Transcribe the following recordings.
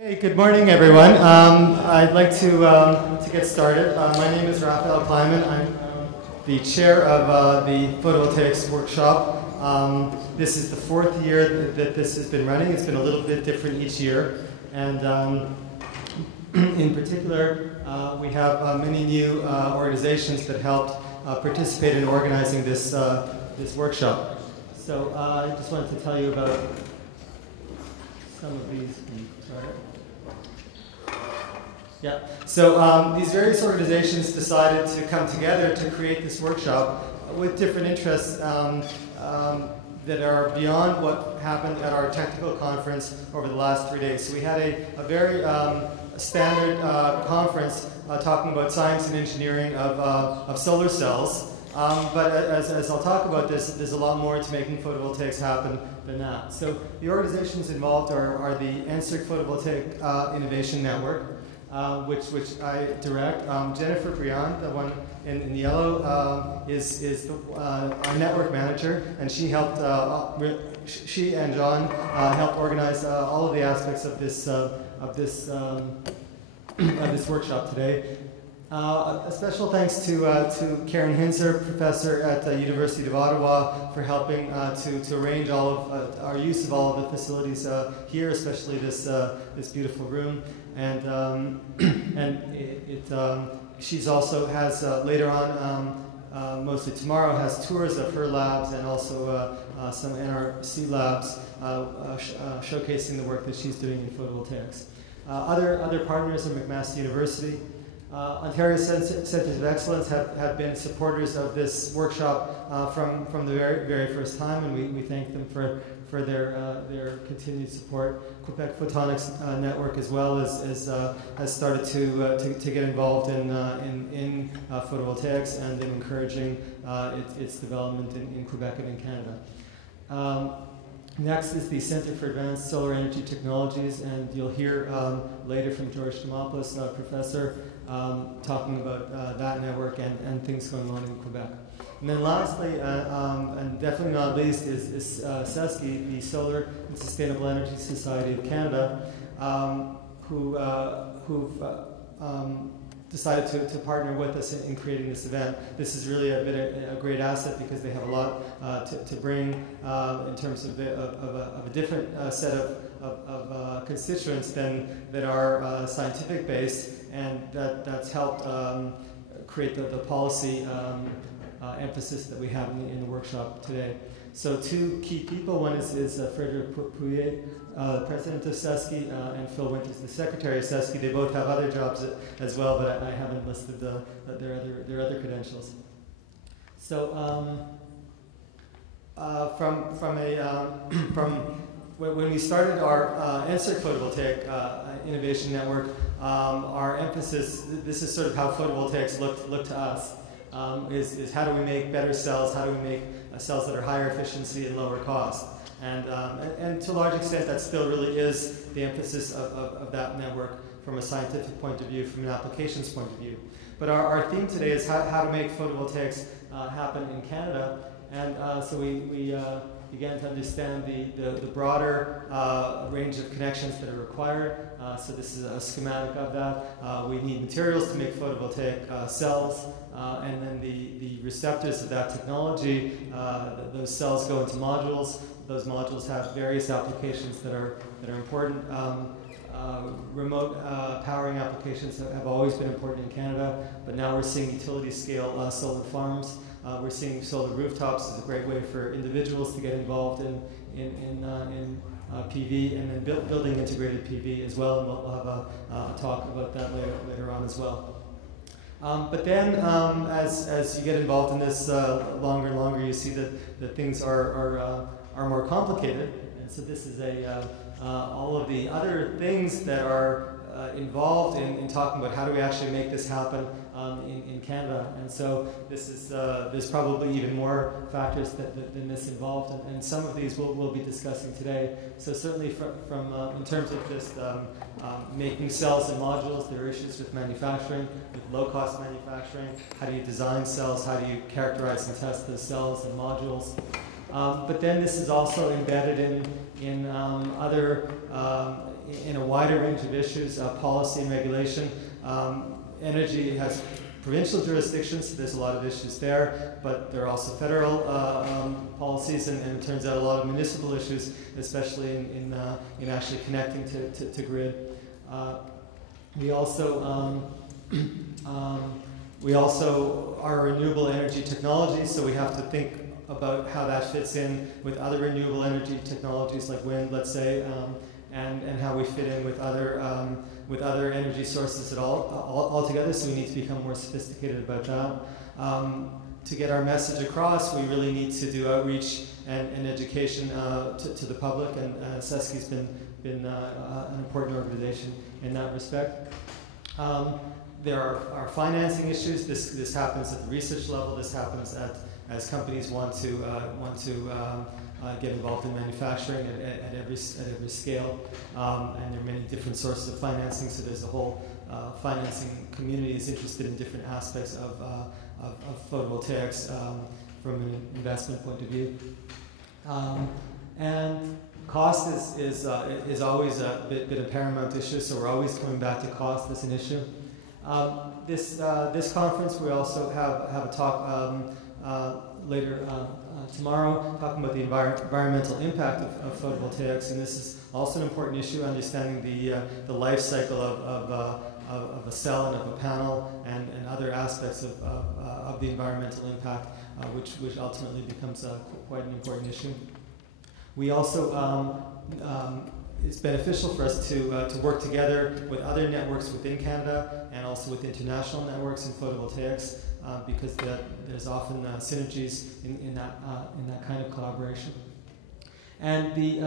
Hey, good morning, everyone. I'd like to get started. My name is Rafael Kleiman. I'm the chair of the Photovoltaics workshop. This is the fourth year that this has been running. It's been a little bit different each year. And in particular, we have many new organizations that helped participate in organizing this workshop. So I just wanted to tell you about some of these. Yeah, so these various organizations decided to come together to create this workshop with different interests that are beyond what happened at our technical conference over the last 3 days. So we had a very standard conference talking about science and engineering of solar cells. But as I'll talk about this, there's a lot more to making photovoltaics happen than that. So the organizations involved are the NSERC Photovoltaic Innovation Network, which I direct. Jennifer Briand, the one in yellow, is our network manager, and she helped. She and John helped organize all of the aspects of this workshop today. A special thanks to Karen Hinzer, professor at the University of Ottawa, for helping to arrange all of our use of all of the facilities here, especially this beautiful room. And she's also has later on, mostly tomorrow, has tours of her labs and also some NRC labs showcasing the work that she's doing in photovoltaics. Other partners are McMaster University. Ontario Centres of Excellence have been supporters of this workshop from the very first time, and we thank them for their continued support. Quebec Photonics Network as well has started to get involved in photovoltaics and in encouraging its development in Quebec and in Canada. Next is the Center for Advanced Solar Energy Technologies, and you'll hear later from George Demopoulos, professor, talking about that network and things going on in Quebec. And then lastly, and definitely not least, is SESCI, the Solar and Sustainable Energy Society of Canada, who've decided to partner with us in creating this event. This is really a great asset because they have a lot to bring in terms of a different set of constituents that are scientific based, and that's helped create the policy emphasis that we have in the workshop today. So two key people, one is Frédéric Pouillet, the president of SESCI, and Phil Winters, the secretary of SESCI. They both have other jobs as well, but I haven't listed their other credentials. So when we started our NSERC Photovoltaic Innovation Network, our emphasis, this is sort of how photovoltaics look to us, is how do we make better cells, how do we make cells that are higher efficiency and lower cost. And to a large extent, that still really is the emphasis of that network from a scientific point of view, from an applications point of view. But our theme today is how to make photovoltaics happen in Canada. And so we began to understand the broader range of connections that are required. So this is a schematic of that. We need materials to make photovoltaic cells, and then the receptors of that technology, those cells go into modules. Those modules have various applications that are important. Remote powering applications have always been important in Canada, but now we're seeing utility scale solar farms. We're seeing solar rooftops as a great way for individuals to get involved in PV, and then building integrated PV as well, and we'll have a talk about that later on as well. But then, as you get involved in this longer and longer, you see that things are more complicated, and so this is all of the other things that are involved in talking about how do we actually make this happen in Canada. And so this is there's probably even more factors than this involved, and some of these we'll be discussing today. So certainly from in terms of just making cells and modules, there are issues with manufacturing, with low-cost manufacturing. How do you design cells? How do you characterize and test those cells and modules? But then this is also embedded in in a wider range of issues, policy and regulation. Energy has provincial jurisdictions, so there's a lot of issues there, but there are also federal policies, and it turns out a lot of municipal issues, especially in actually connecting to grid. We also are renewable energy technology, so we have to think about how that fits in with other renewable energy technologies like wind, let's say, and how we fit in with other energy sources altogether. So we need to become more sophisticated about that. To get our message across, we really need to do outreach and education to the public, and NSERC's been an important organization in that respect. There are financing issues. This happens at the research level. This happens as companies want to get involved in manufacturing at every scale, and there are many different sources of financing. So there's a whole financing community is interested in different aspects of photovoltaics from an investment point of view. And cost is always a bit of paramount issue. So we're always coming back to cost as an issue. This conference, we also have a talk later tomorrow, talking about the environmental impact of photovoltaics, and this is also an important issue, understanding the life cycle of a cell and of a panel, and other aspects of the environmental impact, which ultimately becomes quite an important issue. We also it's beneficial for us to work together with other networks within Canada and also with international networks in photovoltaics, because there's often synergies in that kind of collaboration. And the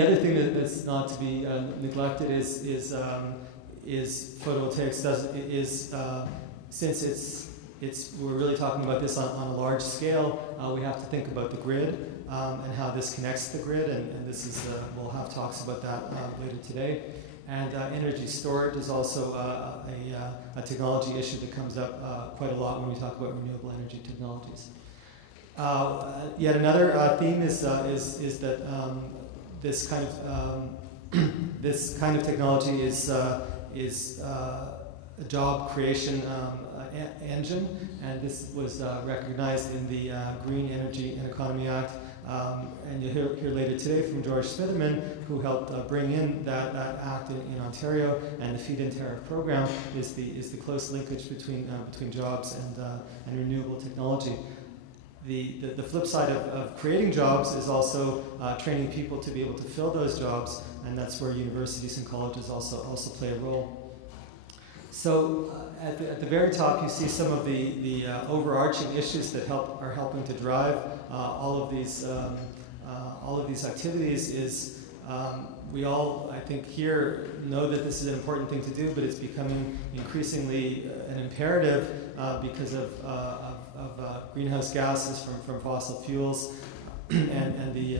other thing that's not to be neglected is photovoltaics since we're really talking about this on a large scale. We have to think about the grid and how this connects to the grid, and this is we'll have talks about that later today. And energy storage is also a technology issue that comes up quite a lot when we talk about renewable energy technologies. Yet another theme is that this kind of technology is a job creation engine, and this was recognized in the Green Energy and Economy Act. And you'll hear later today from George Smitherman, who helped bring in that act in Ontario, and the feed-in tariff program is the close linkage between jobs and renewable technology. The flip side of creating jobs is also training people to be able to fill those jobs, and that's where universities and colleges also play a role. So at the very top, you see some of the overarching issues that are helping to drive all of these activities. We all, I think, here know that this is an important thing to do, but it's becoming increasingly an imperative because of greenhouse gases from fossil fuels and the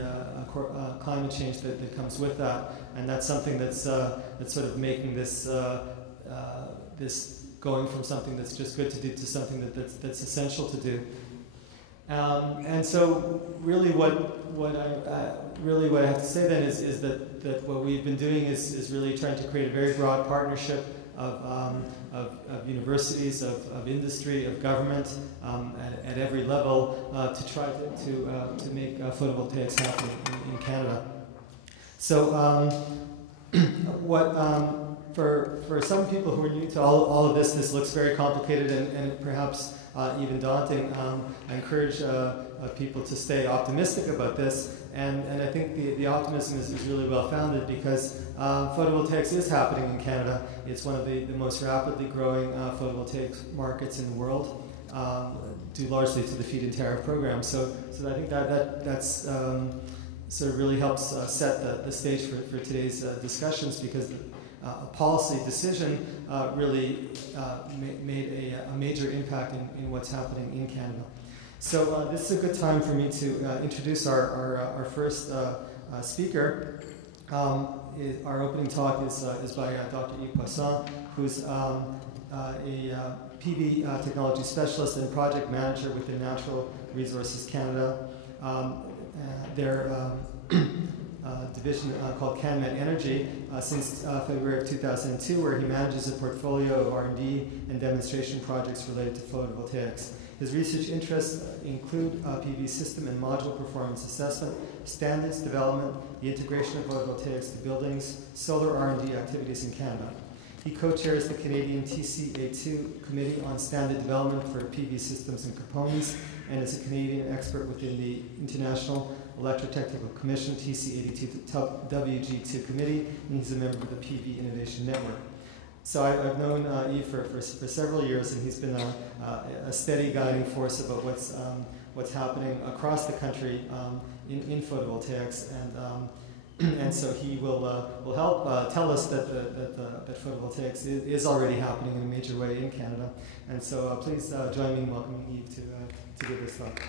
climate change that comes with that. And that's something that's sort of making this going from something that's just good to do to something that's essential to do. And so really what I have to say then is that what we've been doing is really trying to create a very broad partnership of universities, of industry, of government at every level to try to make photovoltaics happen in Canada. So for some people who are new to all of this looks very complicated and perhaps even daunting. I encourage people to stay optimistic about this, and I think the optimism is really well founded because photovoltaics is happening in Canada. It's one of the most rapidly growing photovoltaic markets in the world, due largely to the feed-in tariff program. So I think that's sort of really helps set the stage for today's discussions, because a policy decision really made a major impact in what's happening in Canada. So this is a good time for me to introduce our first speaker. Our opening talk is by Dr. Yves Poisson, who's a PV technology specialist and project manager within Natural Resources Canada. They're division called CanMet Energy since February of 2002, where he manages a portfolio of R&D and demonstration projects related to photovoltaics. His research interests include PV system and module performance assessment, standards development, the integration of photovoltaics to buildings, solar R&D activities in Canada. He co-chairs the Canadian TCA2 Committee on Standard Development for PV Systems and Components, and is a Canadian expert within the International Electrotechnical Commission TC82WG2 Committee, and he's a member of the PV Innovation Network. So I've known Yves for several years, and he's been a steady guiding force about what's happening across the country in photovoltaics, and so he will help tell us that photovoltaics is already happening in a major way in Canada. And so please join me in welcoming Yves to give this talk.